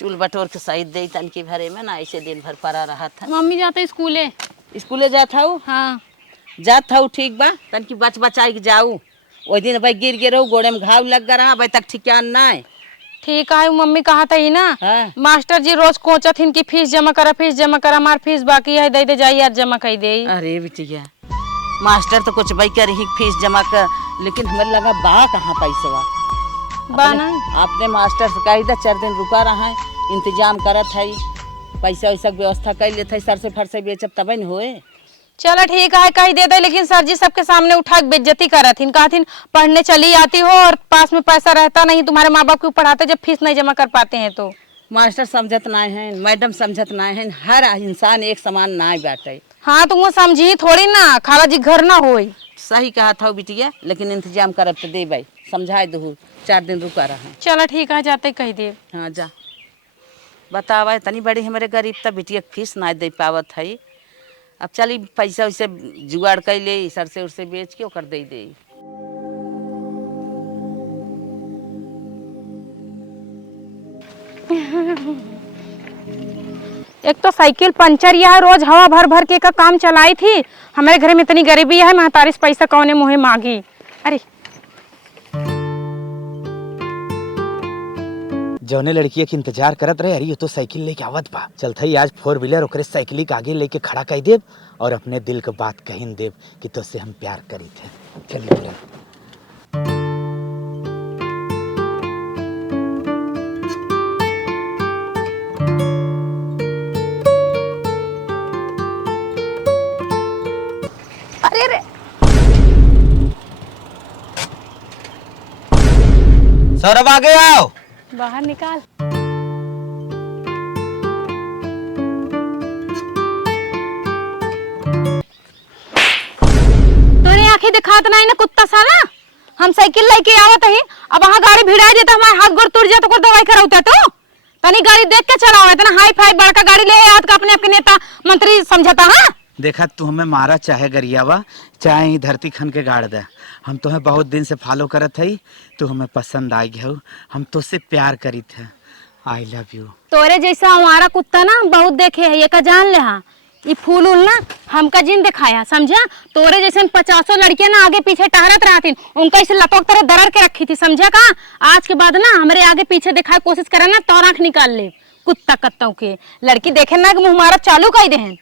चूल बटोर के सही दे तन की भरे में ना ऐसे दिन भर पड़ा रहा था। मम्मी जाते स्कूले। स्कूले जात हूँ। हाँ जात हूँ ठीक बा तन की बचाई के जाऊ। वो दिन भाई गिर गिर गोड़े में घाव लग रहा भाई तक ठिकान ना है। ठीक है मम्मी कहा था ही ना। हाँ। मास्टर जी रोज कोचथिन की फीस जमा करा हमार फीस बाकी है दे जाइए आज जमा कर दे। अरे बिटिया मास्टर तो कुछ भाई कर ही फीस जमा कर लेकिन हमें लगा बा कहाँ पैसा बाना आपने मास्टर से कही था 4 दिन रुका रहा है इंतजाम करत है पैसा वैसा व्यवस्था कर लेते सरसे फरसे बेचब तब न होए। चलो ठीक है कही दे दे लेकिन सर जी सबके सामने उठा के बेइज्जती करा थी कहा थी पढ़ने चली आती हो और पास में पैसा रहता नहीं तुम्हारे माँ बाप क्यों पढ़ाते जब फीस नहीं जमा कर पाते हैं तो। मास्टर समझत ना है मैडम समझत ना है हर इंसान एक समान ना बाटे। हाँ तो वो समझी थोड़ी ना खाला जी घर ना होई। सही कहा था बिटिया लेकिन इंतजाम करब तो दे भाई समझाए दो 4 दिन रुका रहा। चलो ठीक है जाते कही दे। हाँ जा बतावा तनी बड़ी हमारे गरीब तब बिटिया फीस ना दे पावत है। अब चली पैसा वैसे जुगाड़ कर ले सरसे उरसे बेच के ओकर दे दे। एक तो साइकिल पंचर यह है रोज हवा भर भर के का काम चलाई थी। हमारे घर में इतनी गरीबी है महतारी से पैसा कौने मुँहे मांगी। अरे जौने लड़की के इंतजार करत रहे अरे तो साइकिल लेके आवत बा चलता ही आज 4 व्हीलर ओकरे साइकिल के आगे लेके खड़ा कर देव और अपने दिल के बात कहिन देव कि तुझसे हम प्यार करी थे। चलिए तुरंत। अरे रे सौरभ आगे आओ। बाहर निकाल। तोरे आंखें दिखात नहीं ना कुत्ता साला। हम साइकिल लेके आवत ही अब वहां गाड़ी भिड़ा देता हमारे हाथ गोड़ टूट जाता को दवाई कराउता तो तनी गाड़ी देख के चलाओ इतना हाई फाई बड़का गाड़ी ले याद का अपने अपने नेता मंत्री समझता। हाँ देखा तू हमें मारा चाहे गरियावा चाहे धरती खन के गाड़ दे हम तुम्हें बहुत दिन से फॉलो करत हई तू हमें पसंद आ गया हम तुझसे प्यार करी थे। I love you. तोरे जैसा हमारा कुत्ता ना बहुत देखे है ये का जान ले। हाँ ये फूल उल ना हमका जिन दिखाया समझा। तोरे जैसे 50 लड़कियां ना आगे पीछे टहरत रहती उनका इसे लपक तरह दरड़ के रखी थी समझा। का आज के बाद ना हमारे आगे पीछे दिखाए कोशिश करे ना तो आंख निकाल ले कुत्ता कत्तों के लड़की देखे ना मुँह मारा चालू कर दे।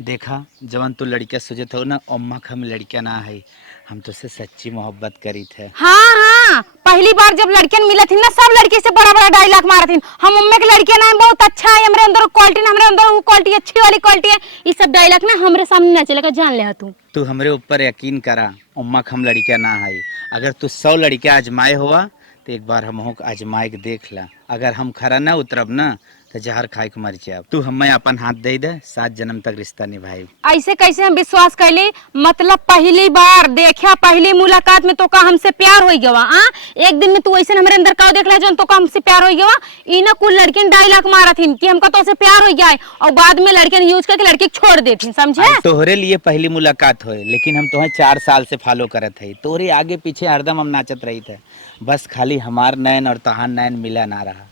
देखा जवन तू लड़किया सोचत हो ना अम्मा हम लड़किया ना है हम तुझसे सच्ची मोहब्बत करी थे। हाँ हाँ पहली बार जब लड़कियां मिला थी ना सब लड़की से बड़ा बड़ा डायलॉग मारा थी हम मम्मी की लड़कियां ना बहुत अच्छा है हमारे अंदर क्वालिटी ना हमारे अंदर वो क्वालिटी अच्छी वाली क्वालिटी है ये सब डायलॉग ना हमारे सामने ना चलेगा जान ले। तू हमरे ऊपर यकीन करा अम्मा हम लड़किया ना है अगर तू 100 लड़किया आजमाए हुआ तो एक बार हम आजमाए के देख ला अगर हम खरा ना उतरब ना तो जहर खाए के मर जाए। तू हमें अपन हाथ दे दे 7 जन्म तक रिश्ता निभाई। ऐसे कैसे हम विश्वास कर ली मतलब पहली बार देखा पहली मुलाकात में तो का हमसे प्यार हो गया। हाँ एक दिन में तू ऐसे हमारे अंदर का देख ला जो तो का हमसे प्यार हो गया। इना कुल लड़कियां डायलॉग मारा थी कि हमका तो से प्यार हो गया है और बाद में लड़कियां यूज करके लड़की छोड़ देती समझे। तोहरे लिए पहली मुलाकात हुई लेकिन हम तुम्हें 4 साल से फॉलो करत है तोरे आगे पीछे हरदम हम नाचत रही थे बस खाली हमार नैन और तहार नैन मिला ना रहा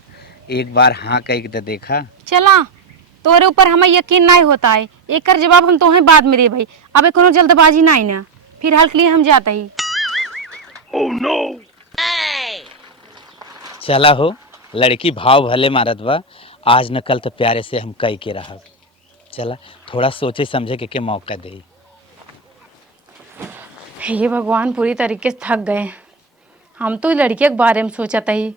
एक बार हाँ कह के देखा। चला तोरे ऊपर हमें यकीन नहीं होता है एक कर जवाब हम तुम्हें बाद में दे भाई अब कोनो जल्दबाजी नहीं ना फिलहाल के लिए हम जाते ही। oh, no. चला हो लड़की भाव भले मारत बा आज न कल तो प्यारे से हम कह के रहा चला थोड़ा सोचे समझे के मौका दे। हे भगवान पूरी तरीके से थक गए हम तो लड़के के बारे में सोचा ही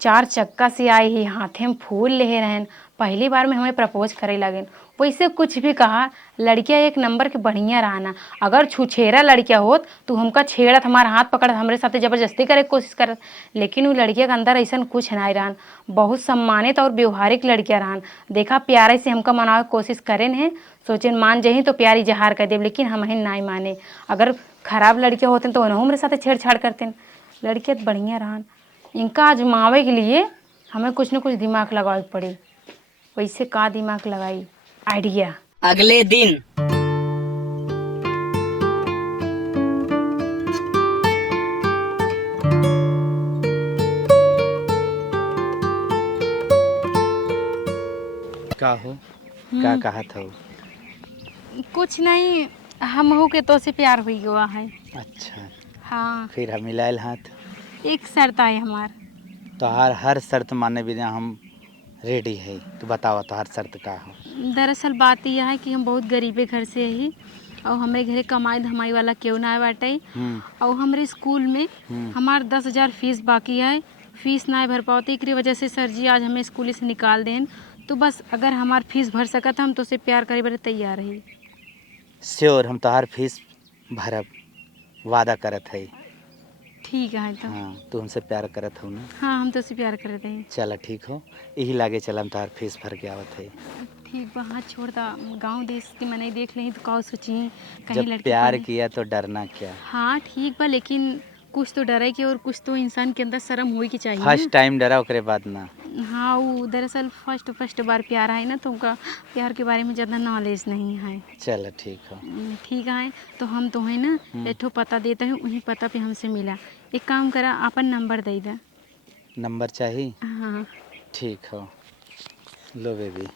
4 चक्का से आई ही हाथे में फूल ले रहन पहली बार में हमें प्रपोज करे लगे वैसे कुछ भी कहा लड़कियां एक नंबर के बढ़िया रहना अगर छुछेरा लड़कियां होत तो हमका छेड़त हमारा हाथ पकड़ हमारे साथ जबरदस्ती करे की कोशिश करत लेकिन वो लड़किया के अंदर ऐसा कुछ नहीं रहन बहुत सम्मानित और व्यवहारिक लड़कियां रहन। देखा प्यारे से हमका मनावे की कोशिश करें हैं सोचे मान जाही तो प्यार इजहार कर दे लेकिन हम नहीं माने अगर खराब लड़कियां होते तो उन्होंने मेरे साथ छेड़छाड़ करते। लड़कियां बढ़िया रहन इनका आजमावे के लिए हमें कुछ न कुछ दिमाग लगावे पड़ी वैसे का दिमाग लगाई आइडिया। अगले दिन का हो का कहा था? कुछ नहीं, हम के तो से प्यार हुई हुआ है। अच्छा, हाँ, फिर हम मिलायल हाथ। एक शर्त है हमार। तो हर शर्त माने बिना हम रेडी है। तो बताओ तो हर शर्त का हो? दरअसल बात यह है कि हम बहुत गरीबे घर से ही, और हमारे घरे कमाई धमाई वाला क्यों ना बाटे। और हमारे स्कूल में हमार 10,000 फीस बाकी है, फीस ना भर पाते, एक वजह से सर जी आज हमें स्कूल से निकाल दें। तो बस अगर हमार फीस भर सकत हम तो उसे प्यार करे बड़े तैयार है। श्योर, हम तो हर फीस भरब, वादा करत है। ठीक है तो। हाँ, तू हमसे प्यार करत हो ना? हाँ, हम तो उसे प्यार करते हैं। चल ठीक हो, यही लागे चल हम तो हर फीस भर के आवत है। ठीक बा, हाथ छोड़ दा। गाँव देश की मनाई देख लें तो का सोची कहीं जब लड़की प्यार पढ़े। किया तो डरना क्या? हाँ ठीक बा, लेकिन कुछ तो डरे के और कुछ तो इंसान के अंदर शर्म होई की चाहिए फर्स्ट टाइम डरा, ओकरे बाद ना। ना। हाँ, वो दरअसल फर्स्ट बार प्यार है ना, तो उनका प्यार के बारे में ज़्यादा नॉलेज नहीं है। चल ठीक हो। ठीक है, तो हम तो है ना एक ठो पता देते हैं, उन्हीं पता पे हमसे मिला। एक काम करा, अपन नंबर दे दा। नंबर चाहिए? हाँ, ठीक हो, लो बेबी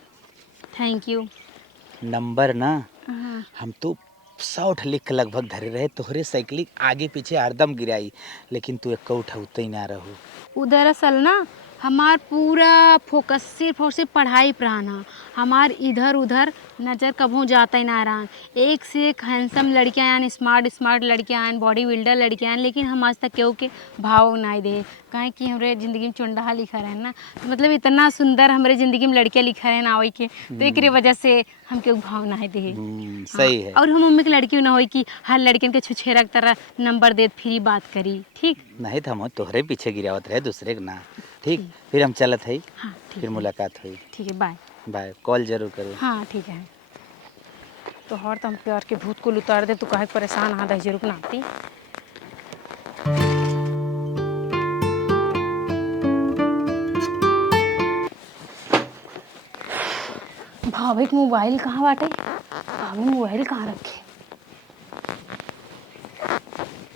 थैंक यू। नंबर ना। हाँ, हम तो 100 लिख के लगभग धरे रहे, तोहरे साइकिल आगे पीछे हरदम गिराई, लेकिन तू एक उठौते ही ना रहू। वो दरअसल ना हमार पूरा फोकस सिर्फ और सिर्फ पढ़ाई पर रहना। हमार इधर उधर नज़र कभू जाता ही ना रहा। एक से एक हैंडसम लड़कियाँ आन, स्मार्ट लड़कियाँ आन, बॉडी बिल्डर लड़कियाँ आन, लेकिन हम आज तक केहू के भाव ना दे। काहे कि हमारे ज़िंदगी में चुंडहा लिखा रहे ना, तो मतलब इतना सुंदर हमारे ज़िंदगी में लड़कियाँ लिखा रहे ना, वही के तो एक वजह से हम केहू भाव ना दे। सही है। और हम मम्मी की लड़की ना हो कि हर लड़कियन के छुछेरा की तरह नंबर दे फ्री बात करी। ठीक नहीं तो हम तोहरे पीछे गिरावत रहे, दूसरे के ना। ठीक, फिर हम चलत है। हाँ, ठीक फिर है। मुलाकात हुई। ठीक है, बाय। बाय, कॉल जरूर करो। हाँ ठीक है। तो हर तो हम प्यार के भूत को उतार दे, तो काहे परेशान आधा जरूर ना आती। भाभी के मोबाइल कहाँ बाटे? भाभी मोबाइल कहाँ रखे?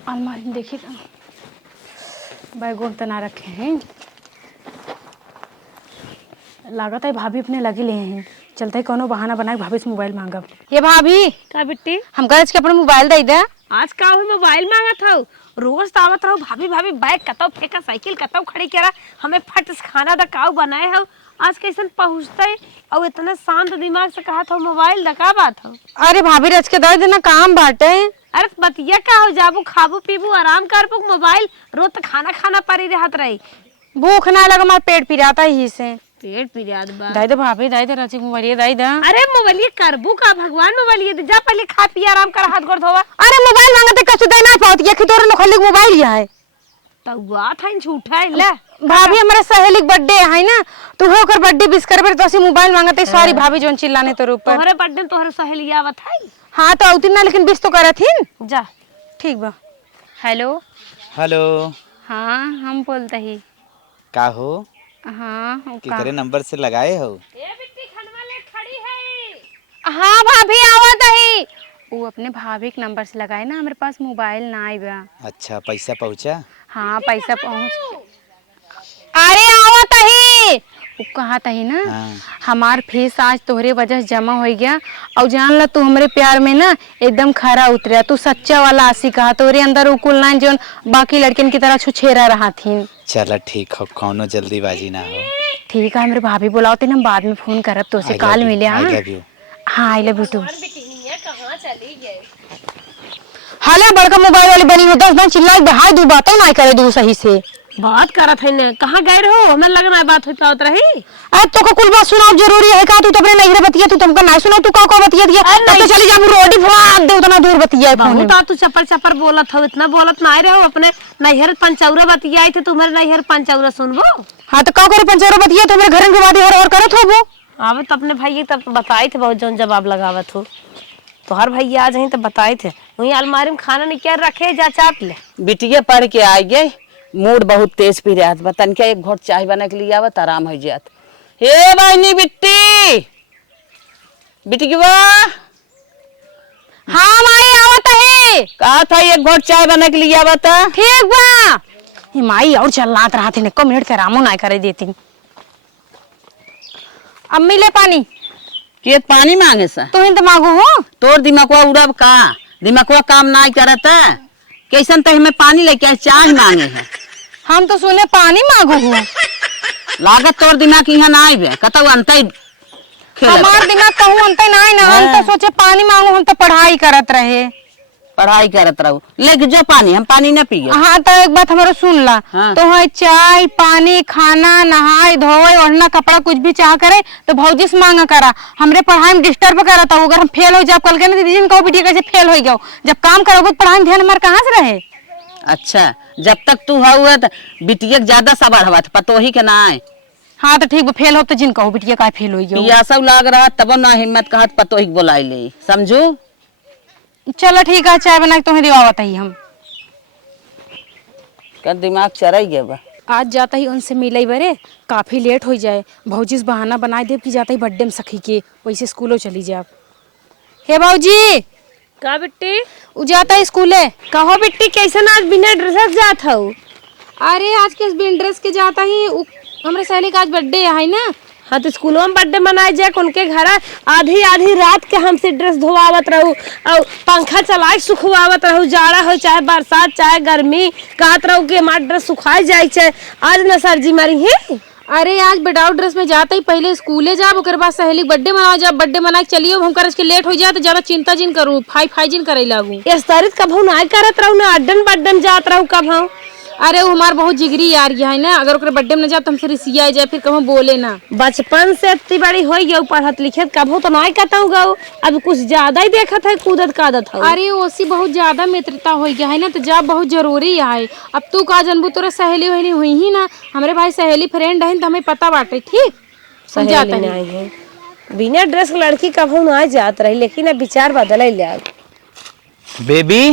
अलमारी में देखी था, बैगों में तो ना रखे हैं। लागत है भाभी अपने लगे ले हैं। चलते कोनो बहाना बनाए भाभी से मोबाइल मांगब। ये भाभी का बिट्टी, हम कहे के अपना मोबाइल दे दे। आज का हुई मोबाइल मांगत हूँ? रोज तो आवत रहो भाभी भाभी, बैग कतौ फेंका, साइकिल कतौ खड़ी करा, हमें फट से खाना दा काऊ बनाए हो। आज कैसन पहुँचते और इतना शांत दिमाग से कहा था मोबाइल दा का बात हो? अरे भाभी रच के दे देना, काम बाटे। अरे बतिया का हो, जाबू खाबू पीबू आराम कर पू, मोबाइल रोज तो खाना खाना पड़ी रहत रही। भूख ना लगा, हमारा पेट पिराता ही से। पेट पिरियाद बा। दे दे भाभी, दे दे रची मोबाइल, ये दे दे। अरे मोबाइल ये करबू का, भगवान मोबाइल ये दे, जा पहले खा पी आराम कर, हाथ गोड़ धोवा। अरे मोबाइल मांगते कछु दे ना पाती, ये तोरे नखली मोबाइल ही है। तो हुआ था इन झूठा है ले। भाभी हमारे सहेली के बर्थडे है ना, तू हो कर बर्थडे विश करबे तो ऐसे मोबाइल मांगते। सॉरी भाभी जोन चिल्लाने तोर ऊपर। तोहरे बर्थडे तोहरे सहेली आवत है। हां तो औती ना, लेकिन विश तो करथिन। जा। ठीक बा। हेलो। हेलो। हाँ हम बोलते ही। का हो? हाँ कितने नंबर से लगाए हो? ए बिट्टी खनवा ले खड़ी है। हाँ भाभी आवत है। वो अपने भाभी के नंबर से लगाए ना, हमारे पास मोबाइल ना आई बा। अच्छा, पैसा पहुँचा? हाँ पैसा पहुँच। अरे आवत है। वो कहा था ही ना, हाँ। हमार फीस आज तोहरे वजह से जमा हो गया, और जान ला तू हमारे प्यार में ना एकदम खरा उतरा। तू सच्चा वाला आशिक कहा, तोरे अंदर उकुल ना जोन बाकी लड़कियन की तरह छुछेरा रहा थी। चल ठीक हो, कौनो जल्दीबाजी ना हो। ठीक है, मेरे भाभी बुलाओते ना, हम बाद में फोन करब तो से काल मिले। I love you. हाँ आई लव यू टू। कहाँ चली गए? हाले बड़का मोबाइल वाली बनी हो, 10 दिन चिल्लाई बहाई दू बातों ना करे दू सही से। बात करत है ना, कहाँ गए रहो? हमें लगना है बात होता होत रही। अब तो को कुल बात सुनाओ जरूरी है का? तू तो अपने नहीं बतिया, तू तुमका ना सुनाओ, तू का बतिया दिया। तब तो चली जा, रोटी फुला दे, उतना दूर बतिया फोन में। बहुत तू चपर चपर बोलत हो, इतना बोलत ना रहो। अपने नैहर पंचौरा बतिया आई थे, तुम्हारे नैहर पंचौरा सुनबो। हाँ तो का करे पंचौरा बतिया, तुम्हारे घर के बाद और करत हो वो। आवे तो अपने भाई तब बताई थे, बहुत जौन जवाब लगावत हो। तो हर भैया आज ही तो बताए थे, वही अलमारी में खाना निकाल रखे, जा चाट ले। बिटिया पढ़ के आ गए, मूड बहुत तेज पी रहा था। तन क्या एक घोट चाय बना के लिए आवत, आराम हो जात। हे बहनी बिट्टी, बिटी की वाह। हाँ माई आवत है। कहा था एक घोट चाय बना के लिए आवत। ठीक बा। ये माई और चलनात रहा थे, 1 मिनट के आरामो ना करे देती। अम्मी ले पानी। के पानी मांगे सा तो हिंद मांगू हो। तोर दिमागवा उड़ब का, दिमागवा काम नहीं करत है। कैसन तह में पानी लेके आए, चाय मांगे है। हम तो सुने पानी मांगू हो। लागत तोर दिमाग यहाँ ना आइबे, कतौ अंतै हमार दिमाग कहूँ अंतर नहीं ना, हम तो सोचे पानी मांगू, हम तो पढ़ाई करत रहे। पढ़ाई करत रहू, लेके जो पानी, हम पानी न पिए। हाँ तो एक बात हमारा सुन ला। हाँ। तो है चाय पानी खाना नहाए धोए ओढ़ना कपड़ा कुछ भी चाह करे तो भौजी से मांगा करा। हमरे पढ़ाई में डिस्टर्ब करा था। अगर हम फेल हो जाए कल के ना दीदी ने कहो बेटी कैसे फेल हो गया, जब काम करोगे तो पढ़ाई में ध्यान हमारे कहाँ से रहे। अच्छा, जब तक तू हुआ तो बिटिया ज्यादा सवार हवा था, पतोही के ना आए। हाँ तो ठीक बा, फेल हो तो जिन कहो बिटिया का फेल हो गया। पिया सब लाग रहा तब ना हिम्मत कहत पतोही बोलाई ले, समझू। चलो ठीक है, चाय बना के तुम्हें दिवावत ही हम। का दिमाग चराई गया बा। आज जाता ही उनसे मिले बरे, काफी लेट हो जाए। भौजी से बहाना बनाए देव कि जाता ही बर्थडे में सखी के, वैसे स्कूलों चली जाए। हे भौजी का बिट्टी उ जाता स्कूले। कहो बिट्टी कैसन आज बिना ड्रेस जात हूँ। अरे आज के बिन ड्रेस के जाता ही हमारे सहेली का आज बर्थडे है ना। हाँ तो स्कूलों में बर्थडे मनाए जाए उनके घर आधी आधी रात के हमसे ड्रेस धोवावत रहू और पंखा चलाए सुखवावत रहू, जाड़ा हो चाहे बरसात चाहे गर्मी, कहत रहू कि हमारा ड्रेस सुखाई जाए। आज न सर जी मारी है। अरे आज विदाउट ड्रेस में जाता ही पहले स्कूले जाब, ओकर बाद सहेली बर्थडे मनाओ, जब बर्थडे मना के चलियो हम कर के लेट हो जाए तो ज्यादा चिंता जिन करूँ, फाई जिन करे लागू। इस तारीख कब ना करत रहू ना अड्डन बड्डन जात रहू कब हम। अरे वो हमार बहुत जिगरी यार है ना, अगर ओकर बर्थडे में न जाए तो हमसे रिसिया जाए, फिर कहो बोले ना। बचपन से इतनी बड़ी हो गई पढ़त लिखत कब तो नहीं कहता गौ, अब कुछ ज्यादा ही देखत है कूदत कादत है। अरे ओसी बहुत ज्यादा मित्रता हो गया है ना, तो जब बहुत जरूरी है। अब तू का जनबू तोरा सहेली वहेली हुई ही ना, हमारे भाई सहेली फ्रेंड है तो हमें पता बाटे। ठीक सहेली नहीं है बिना ड्रेस लड़की कब ना जात रही, लेकिन अब विचार बदल लिया। बेबी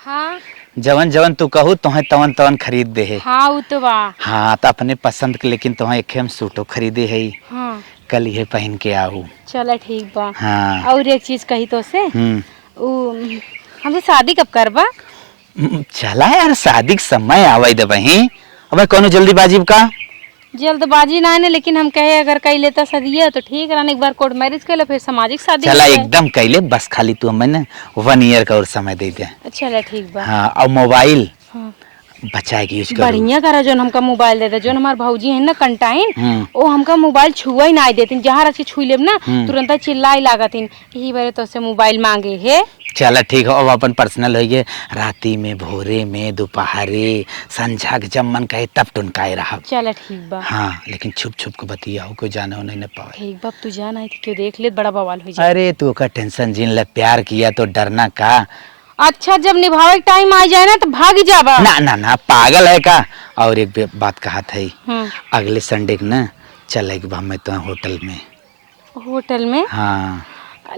हाँ जवन जवन तू कहू तुहे तवन तवन खरीद दे है। हाँ वो तो बा। हाँ तो अपने पसंद के, लेकिन तुहे एक हम सूटो खरीदे है, हाँ कल ये पहन के आहू। चला ठीक बा। हाँ और एक चीज कही तो से हमसे शादी कब करबा। चला यार, शादी के समय आवे दे बही, अब कोनो जल्दीबाजी का जल्दबाजी ना है, लेकिन हम कहे अगर कई लेता सदिया तो ठीक रहने, एक बार कोर्ट मैरिज कर ले फिर सामाजिक शादी। चला एकदम कैले, बस खाली तू हमें ना 1 ईयर का और समय दे दे। चला ठीक बा। हाँ और मोबाइल हाँ। बचाए के यूज करो। बढ़िया करा जो हमका मोबाइल देते, जो हमारे भौजी है ना कंटाइन, वो हमका मोबाइल छुआ ही ना देती, जहाँ रख के छुई लेब ना तुरंत चिल्लाई लागतिन, यही बारे तो से मोबाइल मांगे है। चला ठीक है, अब अपन पर्सनल हो गए, राती में भोरे में दोपहरे संझा के जब मन कहे तब टुनकाए रहा। चला ठीक बा। हाँ लेकिन छुप छुप के बतिया, कोई जाना हो नहीं पावे। ठीक बा, तू जाना है क्यों देख ले बड़ा बवाल हो जाए। अरे तू का टेंशन जिन ले, प्यार किया तो डरना का। अच्छा जब निभावे टाइम आ जाए ना तो भाग जाबा। ना ना ना पागल है का। और एक बात कहा था, अगले संडे को ना चलेगी मैं तो होटल में। होटल में? हाँ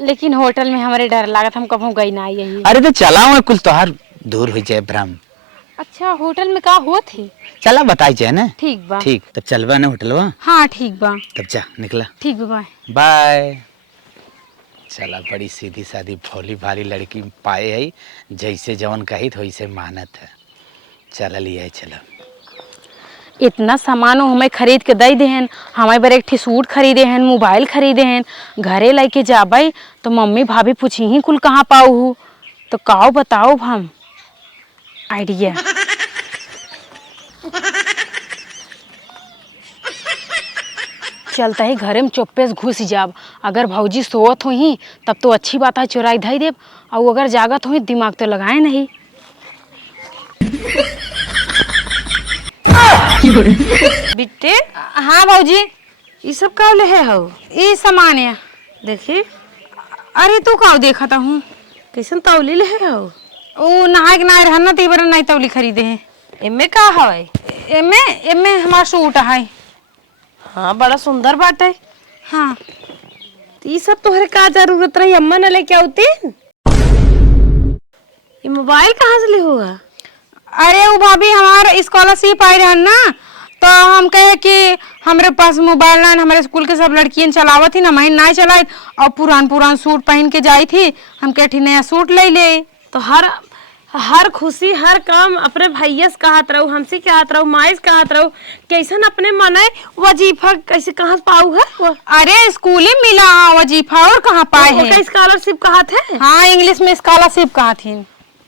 लेकिन होटल में हमारे डर लागत, हम कभी गई ना यही। अरे तो चला हुआ कुल तोहार दूर हो जाए भ्रम। अच्छा होटल में का हो थे? चला बताई जाए ना। ठीक बा। ठीक तब चलवा ना होटलवा। हाँ ठीक बा। तब जा निकला। ठीक बा, बाय बाय। चला बड़ी सीधी सादी भोली भाली लड़की पाए है, जैसे जवन कही वैसे मानत है। चल लिया चला। इतना सामान हमें खरीद के दे देहन, हमारे बार एक सूट खरीदे हैं, मोबाइल खरीदे हैं, घरे लेके जाबे तो मम्मी भाभी पूछी ही कुल कहाँ पाऊ हूँ, तो काओ बताओ हम आइडिया। चलता ही घरे में चुप्पे से घुस जाब, अगर भौजी सोत हुई तब तो अच्छी बात है, चुराई धई देब, और अगर जागत हुई दिमाग तो लगाए नहीं। बिट्टे हाँ भौजी ये सब का ले है हो? ये सामान है देखी। अरे तू का देखा था हूँ कैसन तौली ले है हो? वो नहाए के नहाए रहना तो बार नहीं तौली खरीदे हैं। एमे का है? एमे एमे हमारा सूट है। हाँ बड़ा सुंदर बात है। हाँ ये सब तोहरे का जरूरत रही, अम्मा ने लेके आती। ये मोबाइल कहाँ से ले होगा? अरे वो भाभी हमारा स्कॉलरशिप आई रहन ना, तो हम कहे कि हमारे पास मोबाइल ना, हमारे स्कूल के सब लड़कियां चलावत थी ना, मैं नहीं चलाई, और पुरान सूट पहन के जाई थी, हम कहे नया सूट ले ले। तो हर हर खुशी हर काम अपने भैया से कहत रहू, हमसे कहत रहू, माई से कहत रहू, कैसन अपने मने वजीफा कैसे कहाँ पाऊ है वो? अरे स्कूल में मिला वजीफा, और कहाँ पाए वो हैं? स्कॉलरशिप कहत है। हाँ, इंग्लिश में स्कॉलरशिप कहा थी।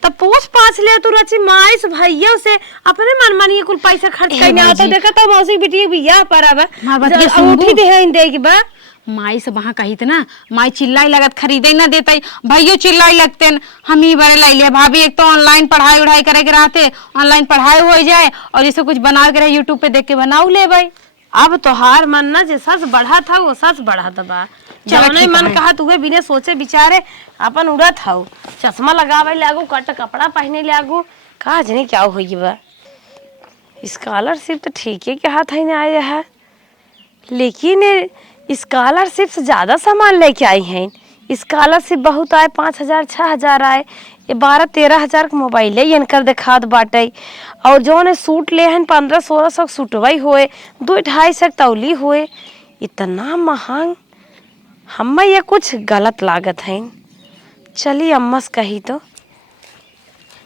तब पूछ पाछ ले तू रची माई से भैया से अपने मन मानी कुल पैसा खर्च करने आता देखा तो मौसी बिटिया बियाह पर आवा मार बात ये अंगूठी दे है दे के बा माई से वहाँ कही थे ना, माई चिल्लाई लगत खरीदे ना देते, भैया चिल्लाई लगते न, हम ही बड़े लाई लिया भाभी। एक तो ऑनलाइन पढ़ाई उढ़ाई करे के रहते, ऑनलाइन पढ़ाई हो जाए और जैसे कुछ बना के रहे यूट्यूब पे देख के बनाऊ ले भाई। अब तोहार मन ना जैसा से बढ़ा था वो सच बढ़ा दबा, जौने मन कहा तुहे बिना सोचे बिचारे अपन उड़त हऊ। चश्मा लगावे लागू, कट कपड़ा पहने लागू, का जनी क्या होई बा। स्कॉलरशिप तो ठीक है कहा था ना आया है, लेकिन स्कॉलरशिप से ज्यादा सामान लेके आई हैं। स्कॉलरशिप बहुत आए, 5,000 6,000 आए, ये 12-13 का मोबाइल है इनकर दिखात बाटे। और जो ने सूट ले हैं 1500-1600 सूटवाई हुए, 2-250 तौली हुए, इतना महंग। हमें ये कुछ गलत लागत है। चलिए अम्मा से कही तो।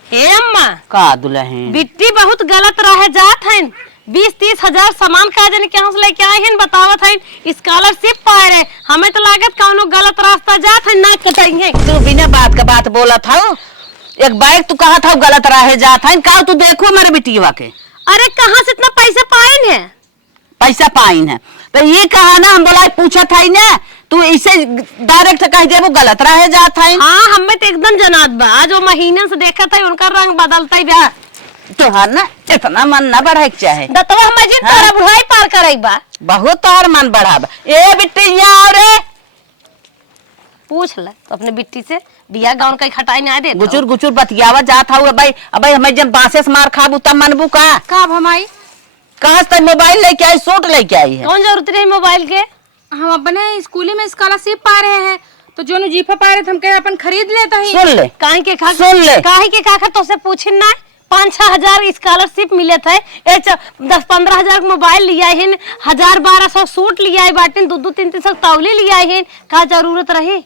ए अम्मा का दुल्हन बिट्टी बहुत गलत रहे जात है, 20-30 हजार सामान का जन क्या से लेके आए हैं बतावत है, स्कॉलरशिप पाए रहे। हमें तो लागत कौनो गलत रास्ता जात है, ना कटाएंगे। तू बिना बात का बात बोला था, एक बाइक तू कहा था गलत राह जाता है, का तू देखो मेरे बिटिया के। अरे कहाँ से इतना पैसे पाए हैं? पैसा पाइन है तो ये कहा ना, हम बोला पूछा था ना, तू इसे डायरेक्ट कह दे वो गलत राह जाता है। हाँ हमें तो एकदम जनात बा, जो महीने से देखा था उनका रंग बदलता ही बा। तुहार ना इतना मन ना बढ़ाए के चाहे, दतवा हमें जिन तोरा बुढ़ाई पार करे बा, बहुत तोहर मन बढ़ा बा। ए बिटिया रे पूछ ले तो अपने बिट्टी से, बिया गाउन का खटाई नहीं दे। गुचुर गुचुर बतियावा जात हूँ भाई। अब हमें जब बांसे से मार खाबू तब मनबू का हमारी कहाँ से मोबाइल लेके आई, सूट लेके आई है। कौन जरूरत है मोबाइल के? हम अपने स्कूल में स्कॉलरशिप पा रहे हैं, तो जो जीफा पा रहे थे हम कहे अपन खरीद लेता ही। सुन ले काहे के खा सुन ले, काहे के काखर तो से पूछिन ना, 5-6 हजार स्कॉलरशिप मिले थे, 10-15 हजार का मोबाइल लिया है, 1000-1200 सूट लिया है, बाटे 2-300 तौली लिया है, का जरूरत रही?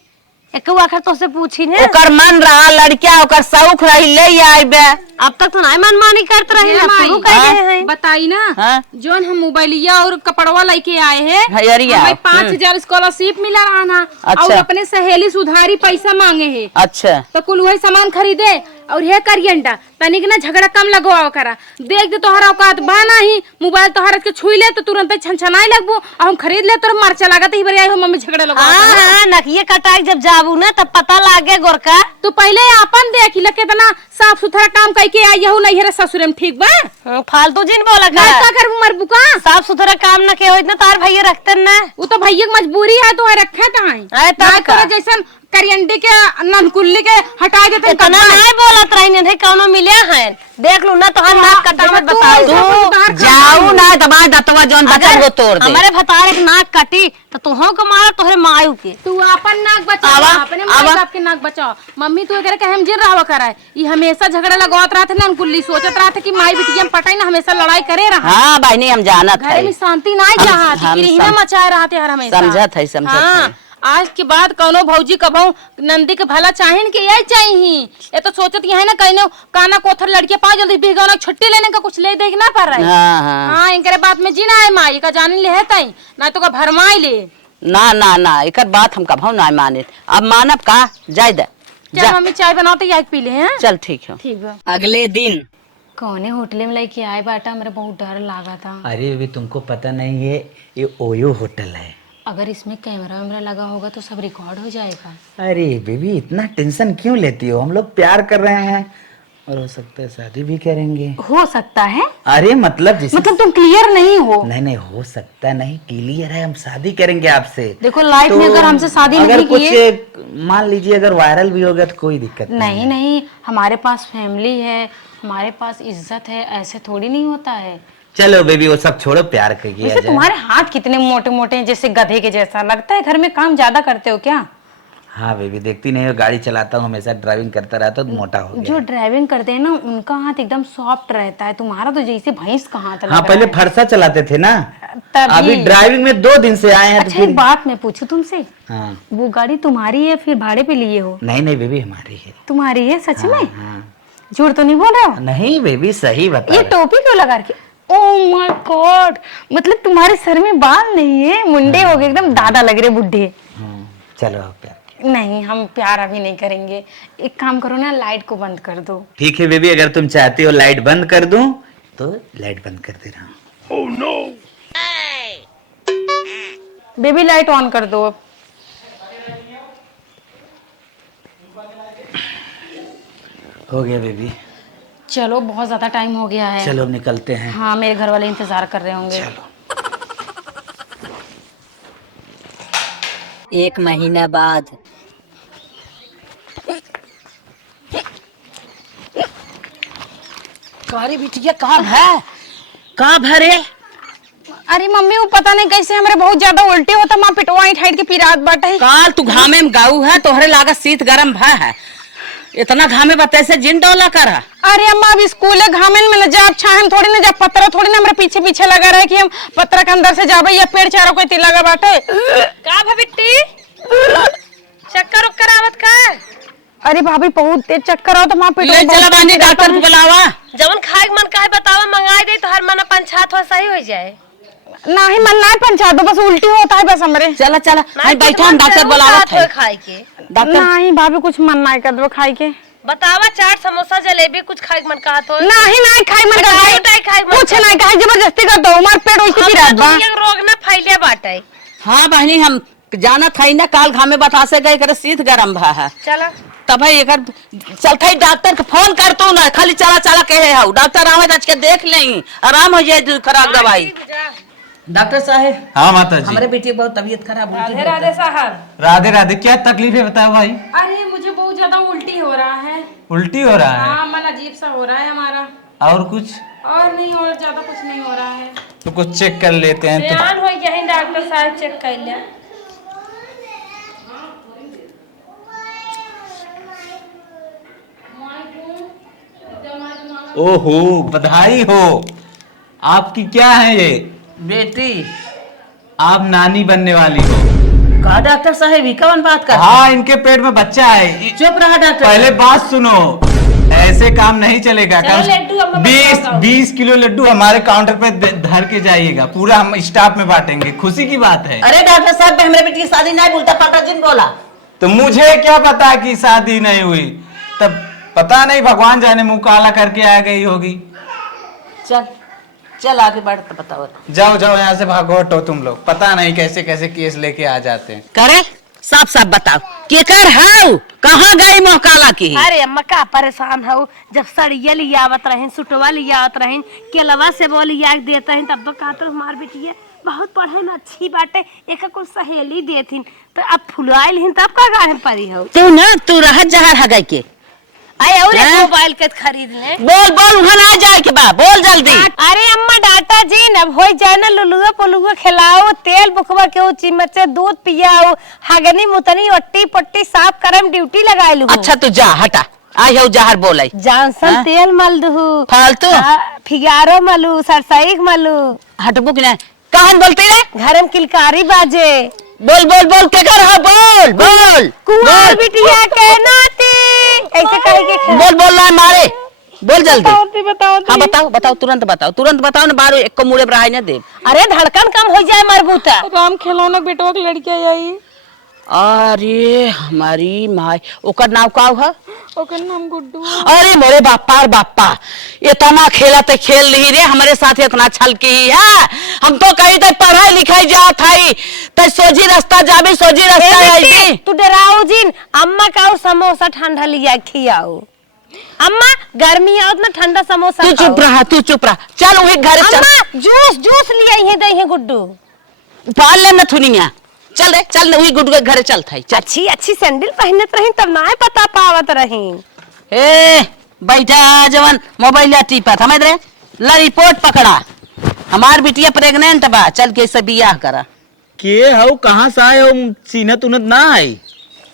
एक आखिर तो से पूछी ने, ओकर मन रहा लड़किया, ओकर शौक रही ले आई बे। अब तक तो नहीं मनमानी करते रहे ना, शुरू कर गए हैं। बताई ना हाँ? जोन हम मोबाइलिया और कपड़वा लेके आए हैं, हयरिया, हमें 5,000 स्कॉलरशिप मिला रहा ना। अच्छा। और अपने सहेली सुधारी पैसा मांगे है, अच्छा तो कुल वही सामान खरीदे। और ये करियंडा तनिक ना झगड़ा कम लगवाओ करा, देख दे तोहरा औकात बा नहीं, मोबाइल तोहरा के छुई ले तो तुरंत छनछनाए लगबो, और हम खरीद ले तो मर चला गई बरिया हो मम्मी झगड़ा लगवा। हां नकिए कटाई जब जाबू ना तब पता लागे गोरका। तो पहले अपन देख ल कितना साफ सुथरा काम करके आई हो, नहीं रे ससुर में ठीक बा। फालतू जिन बोला नहीं का कर मर बुका, साफ सुथरा काम न के हो इतना तार भैया रखते ना, वो तो भैया की मजबूरी है, तो रखे तो अरे है तोरा जैसन करियंडी के ननकुल्ली के हटा देते इतना नहीं बोलत रही नहीं कौनो मिले हैं। देख लू ना तो हम नाक कटावत बताओ तू जाऊ ना दबा दतवा जोन बचल वो तोड़ दे। हमारे भतार एक नाक कटी तो तुहो को मारा तोहरे मायू के। तू अपन नाक बचाओ, अपने माँ बाप के नाक बचाओ। मम्मी तू अगर कहे हम जिन रहा कराए, ये हमेशा झगड़ा लगवात रहा था ना, ननकुल्ली सोचत रहा था कि माई बिटिया में पटाई ना हमेशा लड़ाई करे रहा। हाँ बहनी हम जानत घर में शांति नहीं चाहती, मचाए रहते हर हमेशा। समझत है समझत है। आज के बाद कौनो भौजी कबहू नंदी के भला चाहे कि यही चाहिए, ये तो सोचत है ना कहीं काना कोथर लड़के पा जल्दी भिगौना छुट्टी लेने का कुछ ले देख ना पड़ रहा है। हाँ इनके बात में जीना है माई का जाने ले है तई ना तो का भरमाई ले ना ना ना एक बात हम कभू ना माने, अब मानब का जाय दे। चल मम्मी चाय बनाते या पी ले हैं। चल ठीक है। ठीक है। अगले दिन कौने होटल में लेके आए बाटा, मेरा बहुत डर लगा था। अरे अभी तुमको पता नहीं है, ये ओयो होटल है। अगर इसमें कैमरा वैमरा लगा होगा तो सब रिकॉर्ड हो जाएगा। अरे बेबी इतना टेंशन क्यों लेती हो, हम लोग प्यार कर रहे हैं और हो सकता है शादी भी करेंगे। हो सकता है अरे मतलब तुम क्लियर नहीं हो। नहीं हो सकता नहीं, क्लियर है, हम शादी करेंगे आपसे। देखो लाइफ में अगर हमसे शादी अगर नहीं किए, मान लीजिए अगर वायरल भी हो गया तो कोई दिक्कत नहीं। नहीं हमारे पास फैमिली है, हमारे पास इज्जत है, ऐसे थोड़ी नहीं होता है। चलो बेबी वो सब छोड़ो, प्यार किया वैसे तुम्हारे हाथ कितने मोटे मोटे हैं, जैसे गधे के जैसा लगता है। घर में काम ज्यादा करते हो क्या? हाँ बेबी देखती नहीं हो, गाड़ी चलाता हूँ हमेशा, ड्राइविंग करता रहता हूँ तो मोटा हो गया। जो ड्राइविंग करते हैं ना उनका हाथ एकदम सॉफ्ट रहता है, तुम्हारा तो जैसे भैंस का हाथ लग हाँ पहले फरसा चलाते थे ना, तभी। अभी ड्राइविंग में 2 दिन से आए हैं। अच्छा एक बात मैं पूछूं तुमसे, हाँ वो गाड़ी तुम्हारी है फिर भाड़े पे लिए हो? नहीं बेबी हमारी है। तुम्हारी है सच में? हाँ। झूठ तो नहीं बोल रहा? नहीं बेबी, सही बता ये रहे। टोपी क्यों लगा रखी? ओह माय गॉड, मतलब तुम्हारे सर में बाल नहीं है, मुंडे हो गए एकदम, दादा लग रहे बुढ़े। चलो प्यार। नहीं, हम प्यार अभी नहीं करेंगे। एक काम करो ना, लाइट को बंद कर दो। ठीक है बेबी, अगर तुम चाहती हो लाइट बंद कर दूं तो लाइट बंद कर दे रहा हूँ। बेबी लाइट ऑन कर दो अब। हो गया बेबी। चलो, बहुत ज्यादा टाइम हो गया है। चलो अब निकलते हैं। हाँ, मेरे घर वाले इंतजार कर रहे होंगे। चलो। 1 महीना बाद। कारी बिटिया कहाँ है? कहाँ भरे? अरे मम्मी, वो पता नहीं कैसे हमारे बहुत ज्यादा उल्टी होता, माँ पिटवाई ठाइट के पिरात बाटे। काल तू घामे में गाऊ है, तोहरे लागा शीत गरम भा है। इतना घामे बता से जिन डोला कर। अरे अम्मा, अब स्कूल घामे में न जाब छाहे थोड़ी ना जाब, पत्थर थोड़ी ना हमारे पीछे पीछे लगा रहे कि हम पत्थर के अंदर से जाबे, या पेड़ चारों को लगा बाटे। का भबिट्टी चक्कर उक्कर आवत का? अरे भाभी, बहुत तेज चक्कर आओ तो माँ ले चला बानी, डॉक्टर को बुलावा। जवन खाए के मन का है बतावा, मंगाई दे तो हर मन पंचायत हो सही हो जाए। नहीं मन ना पंचा दो, बस उल्टी होता है बस हमरे। चला चला, आई बैठा हम डॉक्टर बुलावत है। खाए के डॉक्टर नहीं भाभी, कुछ मन ना कर दो खाई के। बतावा, चाट समोसा जलेबी कुछ खाए के मन का तो नहीं खाई मन का, खाए कुछ नहीं खाई, जबरदस्ती कर दो, हमार पेट वैसे पिरात बा। रोग ना फैले बाटे। हाँ बहनी, हम जाना था ना, काल घामे बता से गए करे शीत गरम भा है। चला तब एक चलता ही डॉक्टर के फोन कर तू ना, खाली चला चला कहे हो डॉक्टर आवे आज के देख लें, आराम हो जाए खराब दवाई। डॉक्टर साहब। हाँ माता जी। हमारे बेटी की बहुत तबीयत खराब हुई राधे राधे साहब। राधे राधे, क्या तकलीफ है बताओ भाई। अरे मुझे बहुत ज्यादा उल्टी हो रहा है। उल्टी हो रहा है? हाँ, मन अजीब सा हो रहा है हमारा। और कुछ? और नहीं, और ज्यादा कुछ नहीं हो रहा है। तो कुछ चेक कर लेते हैं तो। ध्यान हो गया डॉक्टर साहब, चेक कर ले। ओहो, बधाई हो। आपकी क्या है ये? बेटी। आप नानी बनने वाली हो। कहा डॉक्टर साहब, ही कौन बात कर? हाँ, इनके पेट में बच्चा है। चुप रहा डॉक्टर। पहले बात सुनो, ऐसे काम नहीं चलेगा। चलो लड्डू अम्मा बनवाओ। 20 किलो लड्डू हमारे काउंटर पे धर के जाइएगा, पूरा हम स्टाफ में बांटेंगे, खुशी की बात है। अरे डॉक्टर साहब, हमारे बेटी की शादी नहीं बोलता, पता जिन बोला। तो मुझे क्या पता कि शादी नहीं हुई, तब पता नहीं, भगवान जाने मुंह काला करके आ गई होगी। चल चल आगे बढ़, तो बताओ। जाओ जाओ, यहाँ से भागो, हटो तुम लोग। पता नहीं कैसे कैसे केस लेके आ जाते हैं। करे साफ साफ बताओ, के कर हाउ कहाँ गई मुँह काला की? अरे अम्मा का परेशान हो, जब सड़िया लियावत रहे, सुटवा लियावत रहे, केलवा से वो लिया देते हैं, तब तो कहते हमार बेटी बहुत पढ़े में अच्छी बाटे, एक कुछ सहेली देथिन, तो अब फुलाइल हिन तब का गाढ़े पड़ी हो। तू रहत जहर है गई के आए और हैं? मोबाइल के खरीद ले। बोल बोल, वहाँ ना जाए के बा, बोल जल्दी। अरे अम्मा डाटा जी, न हो जाए ना, लुलुआ पलुआ खिलाओ, तेल बुकवा के चिमच से दूध पियाओ, हगनी मुतनी ओट्टी पट्टी साफ करम, ड्यूटी लगाए लू। अच्छा तू जा, हटा, आई हो जहर बोले। जॉनसन तेल मल दू, फालतू फिगारो मलू, सरसई मलू। हटबुक ने कहां बोलती रे? घर में किलकारी बाजे। बोल बोल बोल, के कर हो, बोल बोल कुंवर बिटिया के नाती ऐसे कहे के बोल बोल ना मारे, बोल जल्दी। बताओ। हाँ बताओ बताओ, तुरंत बताओ ना, बारो एक को मुड़े बढ़ाई ना दे। अरे धड़कन कम हो जाए मरबूता। राम खिलौना बेटवा की लड़की आई। अरे हमारी माई, ओकर नाम का है? ओकर नाम गुड्डू। अरे मोरे बापा बापा, इतना खेला तो खेल नहीं रे, हमारे साथ इतना छल की है। हम तो कहीं तक पढ़ाई लिखाई जात है, तो सोझी रास्ता जाबी, सोझी रास्ता आई। तू डराओ जिन, अम्मा का समोसा ठंडा लिया खियाओ। अम्मा गर्मी आओ ना, ठंडा समोसा। तू चुप रहा, चल वही घर चल। अम्मा जूस लिया ही दे गुड्डू। पाल लेना थुनिया, चल रे चल, वही गुड्डू के घर चल था। अच्छी सैंडल पहनत रही, तब ना पता पावत रही। ए बैठा जवन मोबाइल टीपा समझ रे, ला रिपोर्ट पकड़ा, हमार बिटिया प्रेग्नेंट बा, चल के से बियाह करा। के हो, कहाँ से आए हो? सीनत उनत ना आई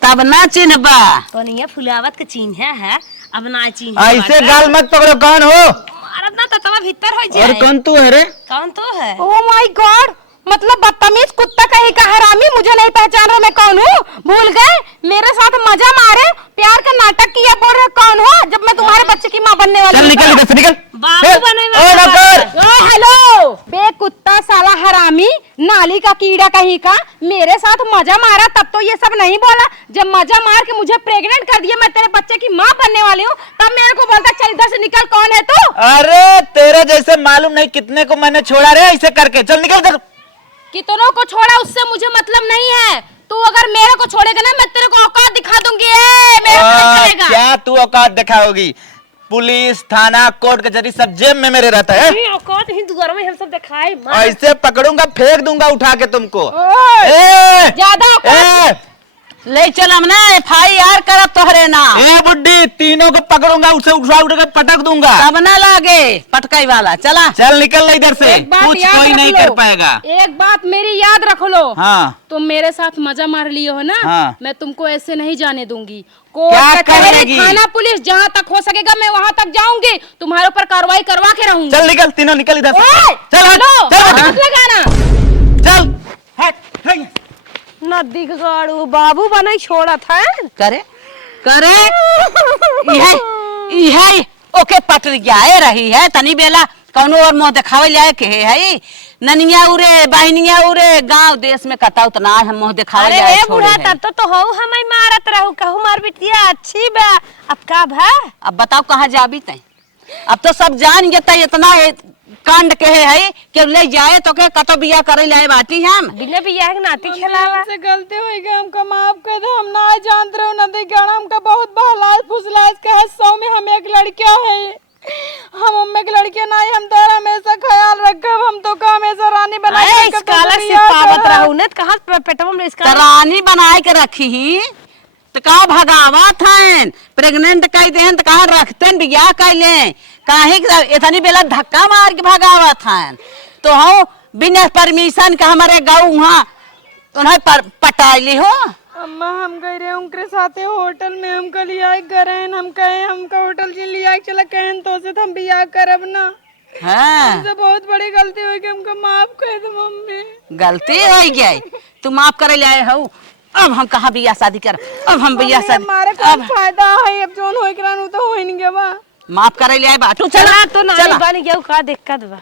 तब ना चिन्ह बा। तो नहीं फुलावत के चिन्ह है, अब ना चिन्ह। ऐसे गाल मत पकड़ो। कौन हो? मारब ना तो तवा भीतर हो जाए। और कौन तू है रे? कौन तो है? ओह माय गॉड, मतलब बदतमीज कुत्ता कहीं का हरामी, मुझे नहीं पहचान रहा मैं कौन हूँ? भूल गए? मेरे साथ मजा मारे, प्यार का नाटक किया, बोल रहे कौन हो जब मैं तुम्हारे बच्चे की माँ बनने वाली चल हूँ? निकल इधर से निकल। बाबू ए, बने ओ नौकर, हेलो बे कुत्ता साला हरामी नाली का कीड़ा कहीं का, मेरे साथ मजा मारा तब तो ये सब नहीं बोला। जब मजा मार के मुझे प्रेग्नेंट कर दिया, मैं तेरे बच्चे की माँ बनने वाली हूँ, तब मेरे को बोलता चल इधर से निकल, कौन है तू? अरे तेरे जैसे मालूम नहीं कितने को मैंने छोड़ा रे ऐसे करके। चल निकल इधर। कितनों को छोड़ा उससे मुझे मतलब नहीं है, तू अगर मेरे को छोड़ेगा ना मैं तेरे को औकात दिखा दूंगी। मेरे साथ चलेगा। क्या तू औकात दिखाओगी? पुलिस थाना कोर्ट कचहरी सब जेब में मेरे रहता है। नहीं औकात ही दुआर में हम सब दिखाए ऐसे पकड़ूंगा फेंक दूंगा उठा के तुमको। ज्यादा औकात ले चलम ना FIR करब तोहरे ना। ए बुड्ढी, तीनों को पकड़ूंगा, उसे उठा उठा के पटक दूंगा। तब ना लागे पटकाई वाला। चला चल निकल इधर से, एक बात कुछ याद कोई रख नहीं लो। कर पाएगा। एक बात मेरी याद रख लो, हाँ तुम मेरे साथ मजा मार लिए हो ना, हाँ। मैं तुमको ऐसे नहीं जाने दूंगी। क्या कोर्ट कचहरी करेगी? थाना पुलिस जहाँ तक हो सकेगा मैं वहाँ तक जाऊंगी, तुम्हारे ऊपर कार्रवाई करवा के रहूंगी। चल निकल, तीनों निकल इधर से। ओए, चल हट, चलो, चल हट, हाथ लगाना। चल हट, हट। नदी का गाड़ू बाबू बना छोड़ा था। करे करे इहे ओके पटरियाए रही है तनी बेला कौनो और मुंह दिखावे ले के है ननिया उरे बहनिया उरे गांव देश में कता उतना हम मुंह दिखावे अरे ले हे छोड़े बुढ़ा है। तब तो हो हमें मारत रहू कहू मार बिटिया अच्छी बा अब का भा अब बताओ कहाँ जाबी तय? अब तो सब जान गए तय इतना कांड के है कि ले जाए तो के कतो बिया करे लाए बाटी हम। बिना बियाह के नाती खेलावा हमसे गलती हुई गई, हमका माफ कर दो। हम ना जानते रहो नदी गाना हमका बहुत बहलाज फुसलाज का है। 100 में हम एक लड़किया है, हम अम्मे की लड़किया ना ही, हम तो हमेशा ख्याल रखब, हम तो का हमेशा रानी बना के अरे रखब, इस काला तो से बियाह पावत करब। रहू ने कहां पेटवा में इसका रानी बनाए के रखी ही तो का भगावा था प्रेग्नेंट कई देन तो कहा रखते बियाह कैले काहे इतनी बेला धक्का मार के भगावा था तो हो बिना परमिशन के हमारे गाँव वहाँ उन्हें पटाइली हो। अम्मा हम गए रहे उनके साथे होटल में, हम कल लिया करें, हम कहे हमका होटल से लिया चला कहन तो से हम बियाह करब ना। हाँ हमसे बहुत बड़ी गलती हुई कि हमका माफ कर दो मम्मी। गलती हो गई तू माफ करे लाए हो। अब हम कहाँ बियाह शादी कर, अब हम बियाह शादी हमारे को फायदा है, अब जोन होई करानु तो होई नहीं गवा। माफ करे लाए बाटू चला चला तो नानी बन गया का दिक्कत बा।